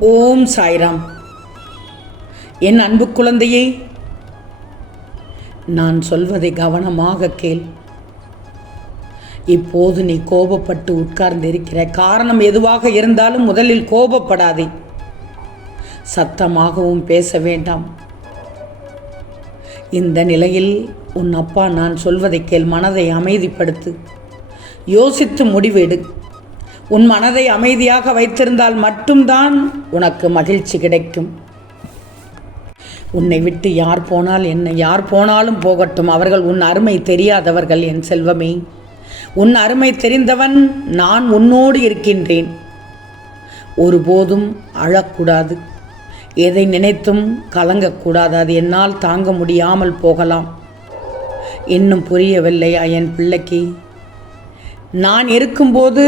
ஓம் சாய்ராம். என் அன்பு குழந்தையே, நான் சொல்வதை கவனமாக கேள். இப்போது நீ கோபப்பட்டு உட்கார்ந்திருக்கிற காரணம் எதுவாக இருந்தாலும் முதலில் கோபப்படாதே. சத்தமாகவும் பேச வேண்டாம். இந்த நிலையில் உன் அப்பா நான் சொல்வதை கேள். மனதை அமைதிப்படுத்து. யோசித்து முடிவெடு. உன் மனதை அமைதியாக வைத்திருந்தால் மட்டும்தான் உனக்கு மகிழ்ச்சி கிடைக்கும். உன்னை விட்டு யார் போனால் என்ன, யார் போனாலும் போகட்டும். அவர்கள் உன் அருமை தெரியாதவர்கள் என் செல்வமே. உன் அருமை தெரிந்தவன் நான் உன்னோடு இருக்கின்றேன். ஒருபோதும் அழக்கூடாது. எதை நினைத்தும் கலங்கக்கூடாது. அது என்னால் தாங்க முடியாமல் போகலாம். இன்னும் புரியவில்லையா என் பிள்ளைக்கு? நான் இருக்கும்போது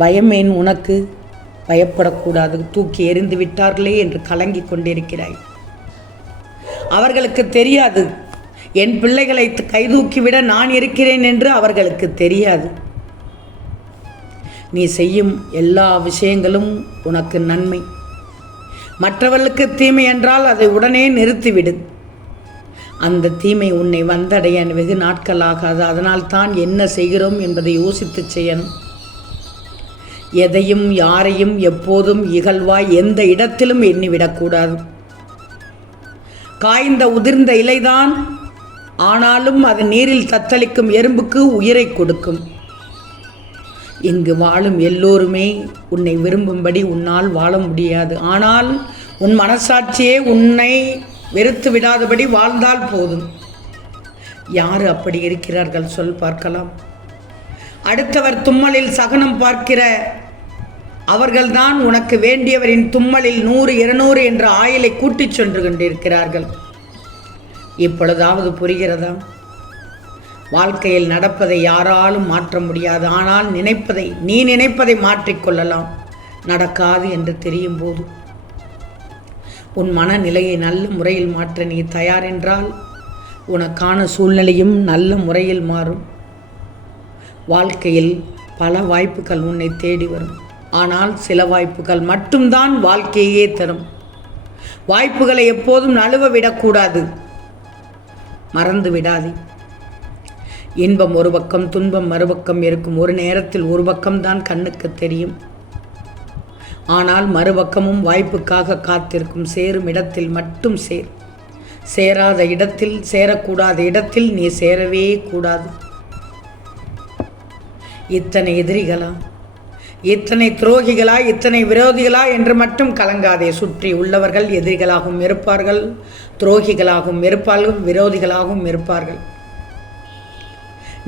பயமேன் உனக்கு? பயப்படக்கூடாது. தூக்கி எறிந்து விட்டார்களே என்று கலங்கி கொண்டிருக்கிறாய். அவர்களுக்கு தெரியாது. என் பிள்ளைகளை கைதூக்கிவிட நான் இருக்கிறேன் என்று அவர்களுக்கு தெரியாது. நீ செய்யும் எல்லா விஷயங்களும் உனக்கு நன்மை. மற்றவர்களுக்கு தீமை என்றால் அதை உடனே நிறுத்திவிடு. அந்த தீமை உன்னை வந்தடைய வெகு நாட்கள் ஆகாது. அதனால் தான் என்ன செய்கிறோம் என்பதை யோசித்து செய்யணும். எதையும் யாரையும் எப்போதும் இகழ்வாய் எந்த இடத்திலும் எண்ணிவிடக்கூடாது. காய்ந்த உதிர்ந்த இலைதான், ஆனாலும் அது நீரில் தத்தளிக்கும் எறும்புக்கு உயிரை கொடுக்கும். இங்கு வாழும் எல்லோருமே உன்னை விரும்பும்படி உன்னால் வாழ முடியாது. ஆனால் உன் மனசாட்சியே உன்னை வெறுத்து விடாதபடி வாழ்ந்தால் போதும். யார் அப்படி இருக்கிறார்கள் சொல் பார்க்கலாம். அடுத்தவர் தும்மலில் சகனம் பார்க்கிற அவர்கள்தான் உனக்கு வேண்டியவரின் தும்மலில் 100, 200 என்ற ஆயிலை கூட்டிச் சென்று கொண்டிருக்கிறார்கள். இப்பொழுதாவது புரிகிறதா? வாழ்க்கையில் நடப்பதை யாராலும் மாற்ற முடியாது. ஆனால் நீ நினைப்பதை மாற்றிக்கொள்ளலாம். நடக்காது என்று தெரியும் போது உன் மனநிலையை நல்ல முறையில் மாற்ற நீ தயார் என்றால் உனக்கான சூழ்நிலையும் நல்ல முறையில் மாறும். வாழ்க்கையில் பல வாய்ப்புகள் உன்னை தேடி வரும். ஆனால் சில வாய்ப்புகள் மட்டும்தான் வாழ்க்கையே தரும். வாய்ப்புகளை எப்போதும் நழுவ விடக்கூடாது. மறந்து விடாதே. இன்பம் ஒரு பக்கம், துன்பம் மறுபக்கம் இருக்கும். ஒரு நேரத்தில் ஒரு பக்கம்தான் கண்ணுக்கு தெரியும். ஆனால் மறுபக்கமும் வாய்ப்புக்காக காத்திருக்கும். சேரும் இடத்தில் மட்டும் சேர். சேராத இடத்தில், சேரக்கூடாத இடத்தில் நீ சேரவே கூடாது. இத்தனை எதிரிகளா, இத்தனை துரோகிகளா, இத்தனை விரோதிகளா என்று மட்டும் கலங்காதே. சுற்றி உள்ளவர்கள் எதிரிகளாகவும் இருப்பார்கள், துரோகிகளாகவும் இருப்பார்கள், விரோதிகளாகவும் இருப்பார்கள்.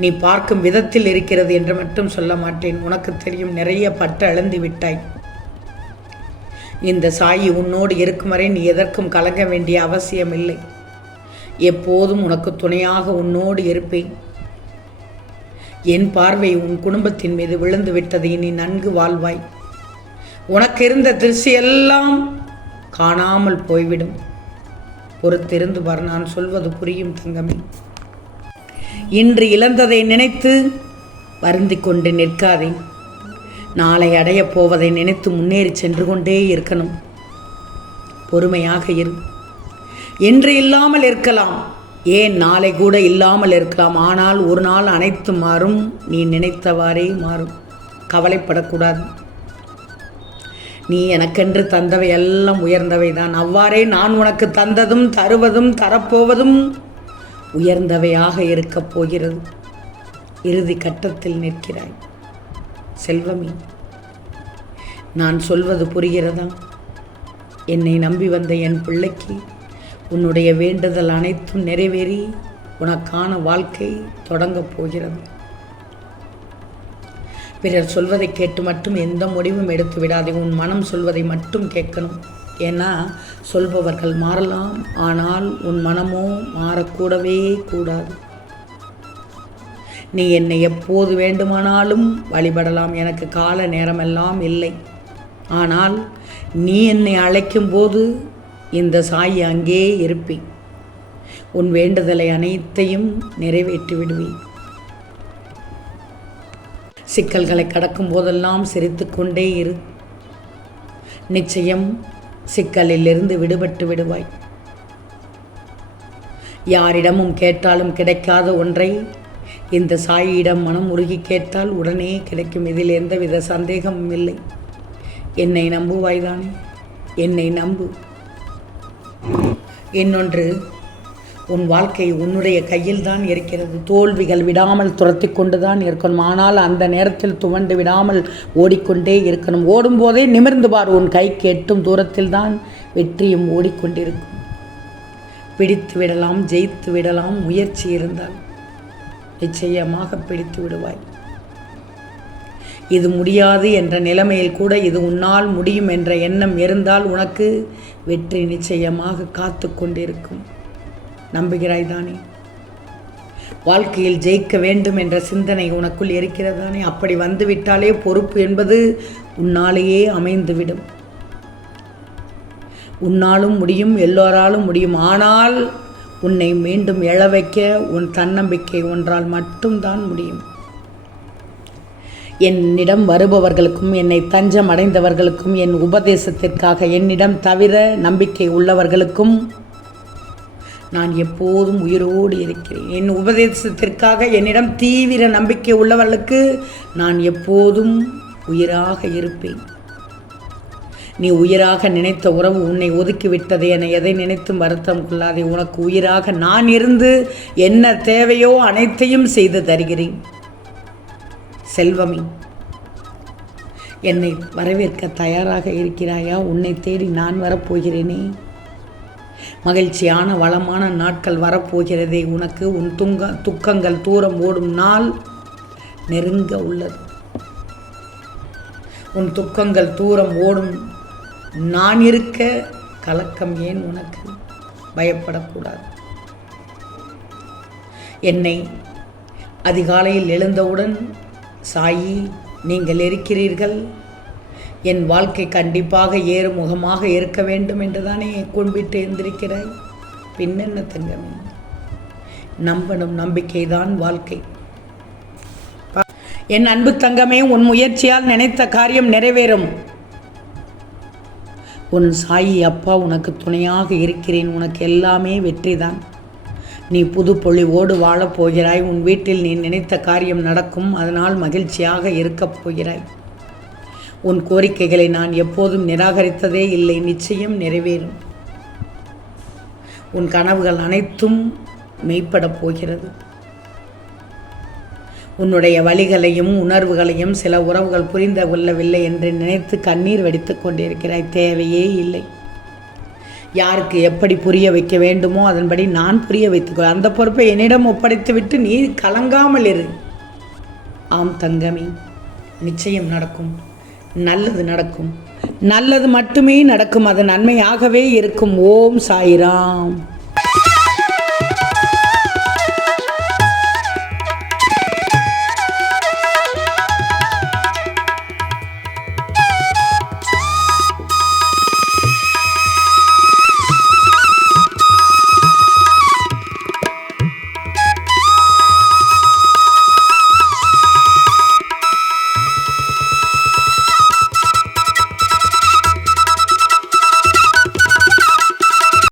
நீ பார்க்கும் விதத்தில் இருக்கிறது என்று மட்டும் சொல்ல மாட்டேன். உனக்கு தெரியும், நிறைய பற்று இழந்து விட்டாய். இந்த சாயி உன்னோடு இருக்கும் வரை நீ எதற்கும் கலங்க வேண்டிய அவசியம் இல்லை. எப்போதும் உனக்கு துணையாக உன்னோடு இருப்பேன். என் பார்வை உன் குடும்பத்தின் மீது விழுந்து விட்டது. இனி நன்கு வாழ்வாய். உனக்கு இருந்த திருஷ்டியெல்லாம் காணாமல் போய்விடும். பொறுத்திருந்து பார், நான் சொல்வது புரியும் தங்கமே. இன்று இழந்ததை நினைத்து வருந்தி கொண்டு நிற்காதே. நாளை அடையப் போவதை நினைத்து முன்னேறி சென்று கொண்டே இருக்கணும். பொறுமையாக இரு. இன்று இல்லாமல் இருக்கலாம், ஏன் நாளை கூட இல்லாமல் இருக்கலாம். ஆனால் ஒரு நாள் அனைத்து மாறும். நீ நினைத்தவாறே மாறும். கவலைப்படக்கூடாது. நீ எனக்கென்று தந்தவை எல்லாம் உயர்ந்தவை தான். அவ்வாறே நான் உனக்கு தந்ததும் தருவதும் தரப்போவதும் உயர்ந்தவையாக இருக்கப் போகிறது. இறுதி கட்டத்தில் நிற்கிறாய் செல்வமே. நான் சொல்வது புரிகிறதா? என்னை நம்பி வந்த என் பிள்ளைக்கு உன்னுடைய வேண்டுதல் அனைத்தும் நிறைவேறி உனக்கான வாழ்க்கை தொடங்கப் போகிறது. பிறர் சொல்வதை கேட்டு மட்டும் எந்த முடிவும் எடுத்து விடாதே. உன் மனம் சொல்வதை மட்டும் கேட்கணும். ஏன்னா சொல்பவர்கள் மாறலாம், ஆனால் உன் மனமோ மாறக்கூடவே கூடாது. நீ என்னை எப்போது வேண்டுமானாலும் வழிபடலாம். எனக்கு கால நேரமெல்லாம் இல்லை. ஆனால் நீ என்னை அழைக்கும் போது இந்த சாயி அங்கே இருப்பேன். உன் வேண்டுதலை அனைத்தையும் நிறைவேற்றி விடுவேன். சிக்கல்களை கடக்கும் போதெல்லாம் சிரித்து கொண்டே இரு. நிச்சயம் சிக்கலிலிருந்து விடுபட்டு விடுவாய். யாரிடமும் கேட்டாலும் கிடைக்காத ஒன்றை இந்த சாயியிடம் மனம் உருகி கேட்டால் உடனே கிடைக்கும். இதில் எந்தவித சந்தேகமும் இல்லை. என்னை நம்புவாய்தானே? என்னை நம்பு. இன்னொன்று, உன் வாழ்க்கை உன்னுடைய கையில் தான் இருக்கிறது. தோல்விகள் விடாமல் துரத்தி கொண்டு தான் இருக்கணும். ஆனால் அந்த நேரத்தில் துவண்டு விடாமல் ஓடிக்கொண்டே இருக்கணும். ஓடும்போதே நிமிர்ந்து பார், உன் கைக்கு எட்டும் தூரத்தில் தான் வெற்றியும் ஓடிக்கொண்டிருக்கும். பிடித்து விடலாம், ஜெயித்து விடலாம். முயற்சி இருந்தால் நிச்சயமாக பிடித்து விடுவாய். இது முடியாது என்ற நிலைமையில் கூட இது உன்னால் முடியும் என்ற எண்ணம் இருந்தால் உனக்கு வெற்றி நிச்சயமாக காத்து கொண்டிருக்கும். நம்புகிறாய் தானே? வாழ்க்கையில் ஜெயிக்க வேண்டும் என்ற சிந்தனை உனக்குள் இருக்கிறதானே? அப்படி வந்துவிட்டாலே பொறுப்பு என்பது உன்னாலேயே அமைந்துவிடும். உன்னாலும் முடியும், எல்லோராலும் முடியும். ஆனால் உன்னை மீண்டும் எழ வைக்க உன் தன்னம்பிக்கை ஒன்றால் மட்டும்தான் முடியும். என்னிடம் வருபவர்களுக்கும் என்னை தஞ்சம் அடைந்தவர்களுக்கும் என் உபதேசத்திற்காக என்னிடம் தவிர நம்பிக்கை உள்ளவர்களுக்கும் நான் எப்போதும் உயிரோடு இருக்கிறேன். என் உபதேசத்திற்காக என்னிடம் தீவிர நம்பிக்கை உள்ளவர்களுக்கு நான் எப்போதும் உயிராக இருப்பேன். நீ உயிராக நினைத்த உறவு உன்னை ஒதுக்கிவிட்டது என எதை நினைத்தும் வருத்தம் கொள்ளாதே. உனக்கு உயிராக நான் இருந்து என்ன தேவையோ அனைத்தையும் செய்து தருகிறேன். செல்வமே, என்னை வரவேற்க தயாராக இருக்கிறாயா? உன்னை தேடி நான் வரப்போகிறேனே. மகிழ்ச்சியான வளமான நாட்கள் வரப்போகிறதே உனக்கு. உன் துக்கங்கள் தூரம் ஓடும் நாள் நெருங்க உள்ளது. உன் துக்கங்கள் தூரம் ஓடும் நான் இருக்க கலக்கம் ஏன் உனக்கு? பயப்படக்கூடாது. என்னை அதிகாலையில் எழுந்தவுடன் சாயி நீங்கள் இருக்கிறீர்கள், என் வாழ்க்கை கண்டிப்பாக ஏறுமுகமாக இருக்க வேண்டும் என்றுதானே கும்பிட்டு எழுந்திருக்கிறாய். பின்னென்ன தங்கமே? நம்பணும், நம்பிக்கைதான் வாழ்க்கை. என் அன்பு தங்கமே, உன் முயற்சியால் நினைத்த காரியம் நிறைவேறும். உன் சாயி அப்பா உனக்கு துணையாக இருக்கிறேன். உனக்கு எல்லாமே வெற்றிதான். நீ புது பொழிவோடு வாழப் போகிறாய். உன் வீட்டில் நீ நினைத்த காரியம் நடக்கும். அதனால் மகிழ்ச்சியாக இருக்கப் போகிறாய். உன் கோரிக்கைகளை நான் எப்போதும் நிராகரித்ததே இல்லை. நிச்சயம் நிறைவேறும். உன் கனவுகள் அனைத்தும் மெய்ப்படப் போகிறது. உன்னுடைய வலிகளையும் உணர்வுகளையும் சில உறவுகள் புரிந்து கொள்ளவில்லை என்று நினைத்து கண்ணீர் வடித்து கொண்டிருக்கிறாய். தேவையே இல்லை. யாருக்கு எப்படி புரிய வைக்க வேண்டுமோ அதன்படி நான் புரிய வைத்துக்கோ. அந்த பொறுப்பை என்னிடம் ஒப்படைத்துவிட்டு நீ கலங்காமல் இரு. ஆம் தங்கமே, நிச்சயம் நடக்கும். நல்லது நடக்கும். நல்லது மட்டுமே நடக்கும். அது நன்மையாகவே இருக்கும். ஓம் சாய்ராம்.